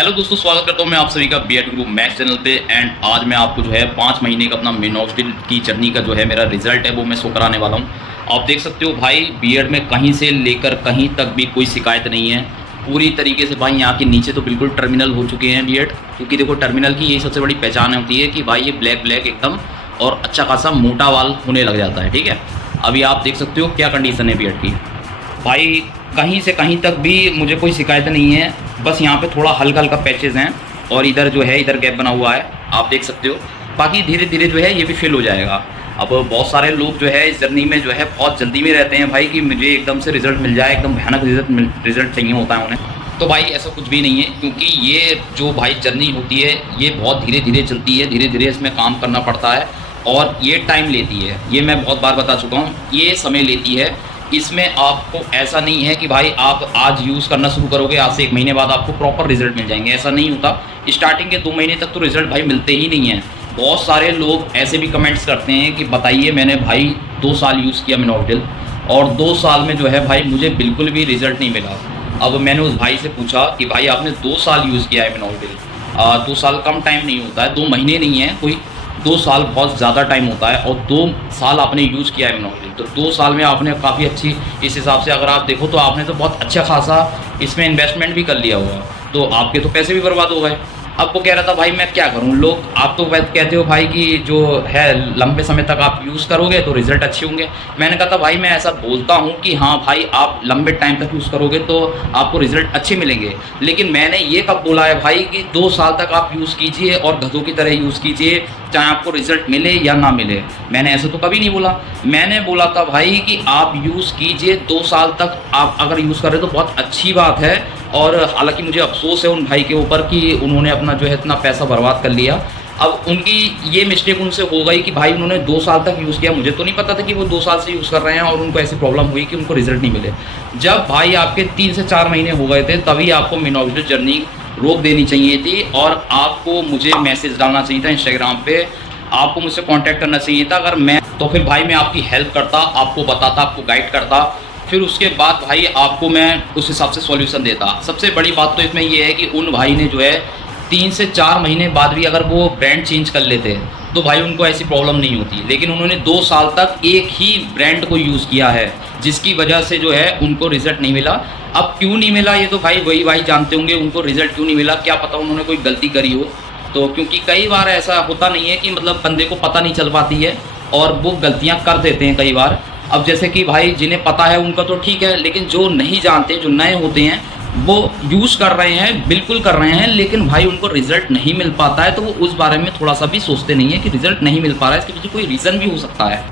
Hello दोस्तों, स्वागत करता हूं मैं आप सभी का बीएड गुरु मैथ्स चैनल पे। एंड आज मैं आपको जो है 5 महीने का अपना मिनोक्सिडिल की जर्नी का जो है मेरा रिजल्ट है वो मैं शो कराने वाला हूं। आप देख सकते हो भाई, बीएड में कहीं से लेकर कहीं तक भी कोई शिकायत नहीं है पूरी तरीके से। भाई यहाँ के नीचे तो बिल्कुल टर्मिनल हो चुके हैं बीएड, क्योंकि देखो टर्मिनल की यही सबसे बड़ी पहचान होती है कि भाई ये ब्लैक ब्लैक एकदम और अच्छा खासा मोटा वाल होने लग जाता है। ठीक है, अभी आप देख सकते हो क्या कंडीशन है बीएड की। भाई कहीं से कहीं तक भी मुझे कोई शिकायत नहीं है, बस यहाँ पे थोड़ा हल्का हल्का पैचेस हैं और इधर जो है इधर गैप बना हुआ है, आप देख सकते हो। बाकी धीरे धीरे जो है ये भी फिल हो जाएगा। अब बहुत सारे लोग जो है इस जर्नी में जो है बहुत जल्दी में रहते हैं भाई कि मुझे एकदम से रिजल्ट मिल जाए, एकदम भयानक रिजल्ट चाहिए होता है उन्हें। तो भाई ऐसा कुछ भी नहीं है, क्योंकि ये जो भाई जर्नी होती है ये बहुत धीरे धीरे चलती है, धीरे धीरे इसमें काम करना पड़ता है और ये टाइम लेती है। ये मैं बहुत बार बता चुका हूँ, ये समय लेती है। इसमें आपको ऐसा नहीं है कि भाई आप आज यूज़ करना शुरू करोगे, आज से 1 महीने बाद आपको प्रॉपर रिजल्ट मिल जाएंगे, ऐसा नहीं होता। स्टार्टिंग के 2 महीने तक तो रिजल्ट भाई मिलते ही नहीं है। बहुत सारे लोग ऐसे भी कमेंट्स करते हैं कि बताइए मैंने भाई 2 साल यूज़ किया मिनोक्सिडिल और 2 साल में जो है भाई मुझे बिल्कुल भी रिजल्ट नहीं मिला। अब मैंने उस भाई से पूछा कि भाई आपने 2 साल यूज़ किया है मिनोक्सिडिल, 2 साल कम टाइम नहीं होता है, 2 महीने नहीं है कोई, 2 साल बहुत ज़्यादा टाइम होता है और 2 साल आपने यूज़ किया है मिनोक्सिडिल, तो 2 साल में आपने काफ़ी अच्छी, इस हिसाब से अगर आप देखो तो आपने तो बहुत अच्छा खासा इसमें इन्वेस्टमेंट भी कर लिया हुआ, तो आपके तो पैसे भी बर्बाद हो गए। अब वो कह रहा था भाई मैं क्या करूं, लोग आप तो कहते हो भाई कि जो है लंबे समय तक आप यूज़ करोगे तो रिज़ल्ट अच्छे होंगे। मैंने कहा था भाई मैं ऐसा बोलता हूं कि हाँ भाई आप लंबे टाइम तक यूज़ करोगे तो आपको रिज़ल्ट अच्छे मिलेंगे, लेकिन मैंने ये कब बोला है भाई कि 2 साल तक आप यूज़ कीजिए और गधों की तरह यूज़ कीजिए, चाहे आपको रिज़ल्ट मिले या ना मिले। मैंने ऐसा तो कभी नहीं बोला। मैंने बोला था भाई कि आप यूज़ कीजिए, 2 साल तक आप अगर यूज़ कर रहे हो तो बहुत अच्छी बात है। और हालांकि मुझे अफसोस है उन भाई के ऊपर कि उन्होंने अपना जो है इतना पैसा बर्बाद कर लिया। अब उनकी ये मिस्टेक उनसे हो गई कि भाई उन्होंने 2 साल तक यूज़ किया, मुझे तो नहीं पता था कि वो 2 साल से यूज़ कर रहे हैं और उनको ऐसी प्रॉब्लम हुई कि उनको रिजल्ट नहीं मिले। जब भाई आपके 3 से 4 महीने हो गए थे तभी आपको मिनोक्सिडिल जर्नी रोक देनी चाहिए थी और आपको मुझे मैसेज डालना चाहिए था इंस्टाग्राम पे, आपको मुझसे कांटेक्ट करना चाहिए था। अगर मैं तो फिर भाई मैं आपकी हेल्प करता, आपको बताता, आपको गाइड करता, फिर उसके बाद भाई आपको मैं उस हिसाब से सॉल्यूशन देता। सबसे बड़ी बात तो इसमें ये है कि उन भाई ने जो है 3 से 4 महीने बाद भी अगर वो ब्रांड चेंज कर लेते तो भाई उनको ऐसी प्रॉब्लम नहीं होती, लेकिन उन्होंने 2 साल तक एक ही ब्रांड को यूज़ किया है, जिसकी वजह से जो है उनको रिज़ल्ट नहीं मिला। अब क्यों नहीं मिला ये तो भाई वही भाई जानते होंगे, उनको रिज़ल्ट क्यों नहीं मिला, क्या पता उन्होंने कोई गलती करी हो। तो क्योंकि कई बार ऐसा होता नहीं है कि मतलब बंदे को पता नहीं चल पाती है और वो गलतियाँ कर देते हैं कई बार। अब जैसे कि भाई जिन्हें पता है उनका तो ठीक है, लेकिन जो नहीं जानते, जो नए होते हैं, वो यूज़ कर रहे हैं, बिल्कुल कर रहे हैं, लेकिन भाई उनको रिज़ल्ट नहीं मिल पाता है, तो वो उस बारे में थोड़ा सा भी सोचते नहीं है कि रिज़ल्ट नहीं मिल पा रहा है, इसके पीछे कोई रीज़न भी हो सकता है।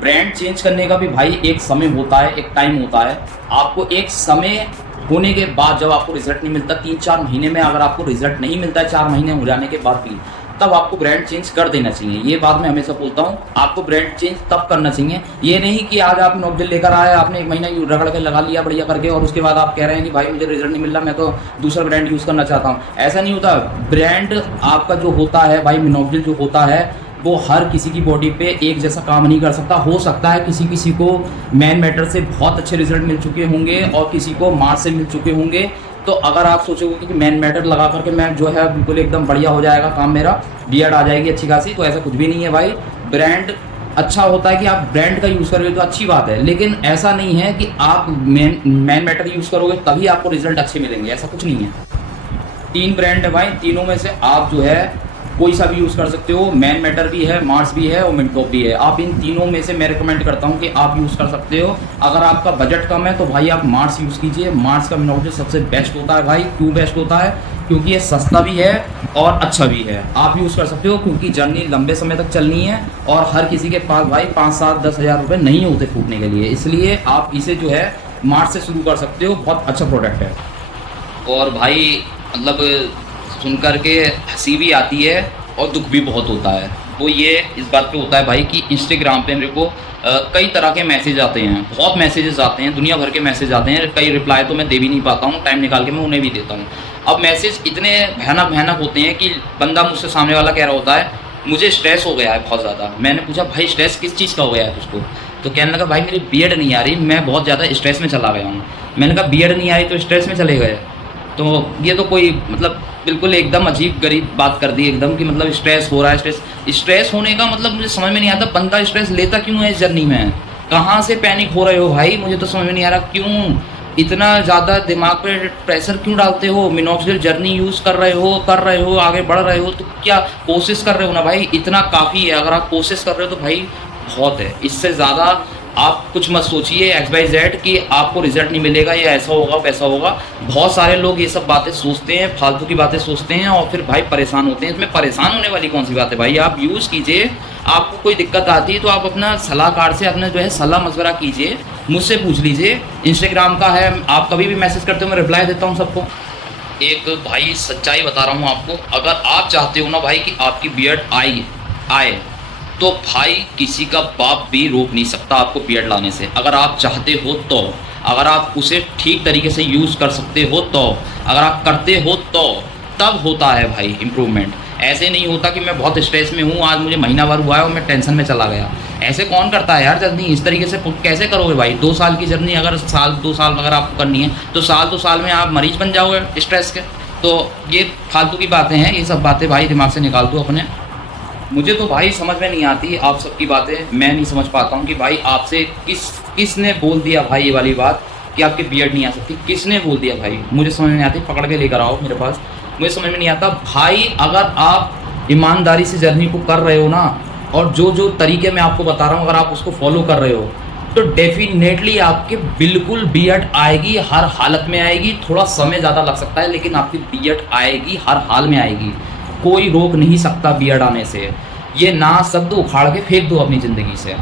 ब्रांड चेंज करने का भी भाई एक समय होता है, एक टाइम होता है। आपको एक समय होने के बाद जब आपको रिज़ल्ट नहीं मिलता, 3-4 महीने में अगर आपको रिज़ल्ट नहीं मिलता है, 4 महीने हो जाने के बाद भी, तब आपको ब्रांड चेंज कर देना चाहिए। ये बात मैं हमेशा बोलता हूँ, आपको ब्रांड चेंज तब करना चाहिए। ये नहीं कि आज आप मिनोक्सिडिल लेकर आए, आपने 1 महीना रगड़ के लगा लिया बढ़िया करके और उसके बाद आप कह रहे हैं कि भाई मुझे रिजल्ट नहीं मिल रहा, मैं तो दूसरा ब्रांड यूज़ करना चाहता हूँ। ऐसा नहीं होता। ब्रांड आपका जो होता है भाई, मिनोक्सिडिल जो होता है वो हर किसी की बॉडी पे एक जैसा काम नहीं कर सकता। हो सकता है किसी किसी को मैन मैटर से बहुत अच्छे रिजल्ट मिल चुके होंगे और किसी को मार्स से मिल चुके होंगे। तो अगर आप सोचोगे कि मैन मैटर लगा करके मैं जो है बिल्कुल एकदम बढ़िया हो जाएगा काम, मेरा बीएड आ जाएगी अच्छी खासी, तो ऐसा कुछ भी नहीं है भाई। ब्रांड अच्छा होता है कि आप ब्रांड का यूज़ करोगे तो अच्छी बात है, लेकिन ऐसा नहीं है कि आप मैन मैटर यूज़ करोगे तभी आपको रिजल्ट अच्छे मिलेंगे, ऐसा कुछ नहीं है। 3 ब्रांड है भाई, तीनों में से आप जो है कोई सा भी यूज़ कर सकते हो। मैन मैटर भी है, मार्स भी है और मिनटॉप भी है। आप इन तीनों में से मैं रिकमेंड करता हूं कि आप यूज़ कर सकते हो। अगर आपका बजट कम है तो भाई आप मार्स यूज़ कीजिए। मार्स का मिनोक्सिडिल सबसे बेस्ट होता है भाई। क्यों बेस्ट होता है? क्योंकि ये सस्ता भी है और अच्छा भी है। आप यूज़ कर सकते हो क्योंकि जर्नी लंबे समय तक चलनी है और हर किसी के पास भाई 5-7-10 हज़ार रुपये नहीं होते फूटने के लिए, इसलिए आप इसे जो है मार्स से शुरू कर सकते हो। बहुत अच्छा प्रोडक्ट है। और भाई मतलब सुन कर के हंसी भी आती है और दुख भी बहुत होता है। वो ये इस बात पे होता है भाई कि इंस्टाग्राम पे मेरे को कई तरह के मैसेज आते हैं, बहुत मैसेजेस आते हैं, दुनिया भर के मैसेज आते हैं। कई रिप्लाई तो मैं दे भी नहीं पाता हूँ, टाइम निकाल के मैं उन्हें भी देता हूँ। अब मैसेज इतने भयानक भयानक होते हैं कि बंदा मुझसे, सामने वाला कह रहा होता है मुझे स्ट्रेस हो गया है बहुत ज़्यादा। मैंने पूछा भाई स्ट्रेस किस चीज़ का हो गया है तुझको? तो कहने लगा भाई मेरी बीएड नहीं आ रही, मैं बहुत ज़्यादा स्ट्रेस में चला गया हूँ। मैंने कहा बीएड नहीं आ रही तो स्ट्रेस में चले गए? तो ये तो कोई मतलब बिल्कुल एकदम अजीब गरीब बात कर दी एकदम, कि मतलब स्ट्रेस हो रहा है। स्ट्रेस होने का मतलब मुझे समझ में नहीं आता, बंदा स्ट्रेस लेता क्यों है इस जर्नी में? कहाँ से पैनिक हो रहे हो भाई, मुझे तो समझ में नहीं आ रहा। क्यों इतना ज़्यादा दिमाग पे प्रेशर क्यों डालते हो? मिनॉक्सिडिल जर्नी यूज़ कर रहे हो, आगे बढ़ रहे हो, तो क्या कोशिश कर रहे हो ना भाई, इतना काफ़ी है। अगर आप कोशिश कर रहे हो तो भाई बहुत है, इससे ज़्यादा आप कुछ मत सोचिए XYZ कि आपको रिजल्ट नहीं मिलेगा या ऐसा होगा वैसा होगा। बहुत सारे लोग ये सब बातें सोचते हैं, फालतू की बातें सोचते हैं और फिर भाई परेशान होते हैं। इसमें परेशान होने वाली कौन सी बात है भाई? आप यूज़ कीजिए, आपको कोई दिक्कत आती है तो आप अपना सलाहकार से अपना जो है सलाह मशवरा कीजिए, मुझसे पूछ लीजिए। इंस्टाग्राम का है, आप कभी भी मैसेज करते हो, मैं रिप्लाई देता हूँ सबको। एक भाई सच्चाई बता रहा हूँ आपको, अगर आप चाहते हो ना भाई कि आपकी बियर्ड आए तो भाई किसी का बाप भी रोक नहीं सकता आपको बियर्ड लाने से। अगर आप चाहते हो तो, अगर आप उसे ठीक तरीके से यूज़ कर सकते हो तो, अगर आप करते हो तो तब होता है भाई इम्प्रूवमेंट। ऐसे नहीं होता कि मैं बहुत स्ट्रेस में हूँ, आज मुझे महीना भर हुआ है और मैं टेंशन में चला गया। ऐसे कौन करता है यार जर्नी? इस तरीके से कैसे करोगे भाई? 2 साल की जर्नी अगर साल 2 साल अगर आपको करनी है तो साल 2 साल में आप मरीज बन जाओगे स्ट्रेस के। तो ये फालतू की बातें हैं, ये सब बातें भाई दिमाग से निकाल दो अपने। मुझे तो भाई समझ में नहीं आती आप सबकी बातें, मैं नहीं समझ पाता हूँ कि भाई आपसे किसने बोल दिया भाई ये वाली बात कि आपकी बियर्ड नहीं आ सकती? किसने बोल दिया भाई? मुझे समझ में नहीं आती, पकड़ के लेकर आओ मेरे पास। मुझे समझ में नहीं आता भाई, अगर आप ईमानदारी से जर्नी को कर रहे हो ना, और जो तरीके मैं आपको बता रहा हूँ अगर आप उसको फॉलो कर रहे हो तो डेफिनेटली आपके बिल्कुल बियर्ड आएगी, हर हालत में आएगी। थोड़ा समय ज़्यादा लग सकता है लेकिन आपकी बियर्ड आएगी, हर हाल में आएगी। कोई रोक नहीं सकता बियर्ड आने से। ये ना शब्द उखाड़ के फेंक दो अपनी ज़िंदगी से।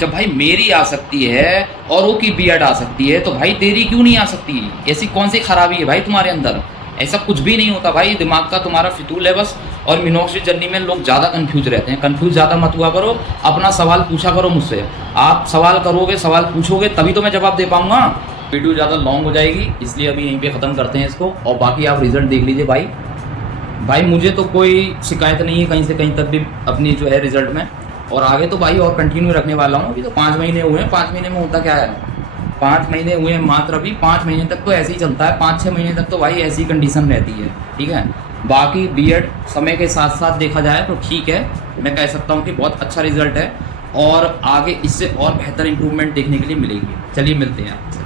जब भाई मेरी आ सकती है औरों की बियर्ड आ सकती है तो भाई तेरी क्यों नहीं आ सकती? ऐसी कौन सी खराबी है भाई तुम्हारे अंदर? ऐसा कुछ भी नहीं होता भाई, दिमाग का तुम्हारा फितूल है बस। और मिनॉक्सिडिल जर्नी में लोग ज़्यादा कंफ्यूज रहते हैं। कंफ्यूज ज़्यादा मत हुआ करो, अपना सवाल पूछा करो मुझसे। आप सवाल करोगे, सवाल पूछोगे तभी तो मैं जवाब दे पाऊँगा। वीडियो ज़्यादा लॉन्ग हो जाएगी इसलिए अभी यहीं पे ख़त्म करते हैं इसको, और बाकी आप रिज़ल्ट देख लीजिए भाई। मुझे तो कोई शिकायत नहीं है कहीं से कहीं तक भी अपनी जो है रिज़ल्ट में, और आगे तो भाई और कंटिन्यू रखने वाला हूँ। अभी तो 5 महीने हुए हैं, 5 महीने में होता क्या है? 5 महीने हुए हैं मात्र, अभी 5 महीने तक तो ऐसे ही चलता है। 5-6 महीने तक तो भाई ऐसी कंडीशन रहती है, ठीक है। बाकी बियर्ड समय के साथ साथ देखा जाए तो ठीक है, मैं कह सकता हूँ कि बहुत अच्छा रिजल्ट है और आगे इससे और बेहतर इंप्रूवमेंट देखने के लिए मिलेगी। चलिए मिलते हैं आपसे।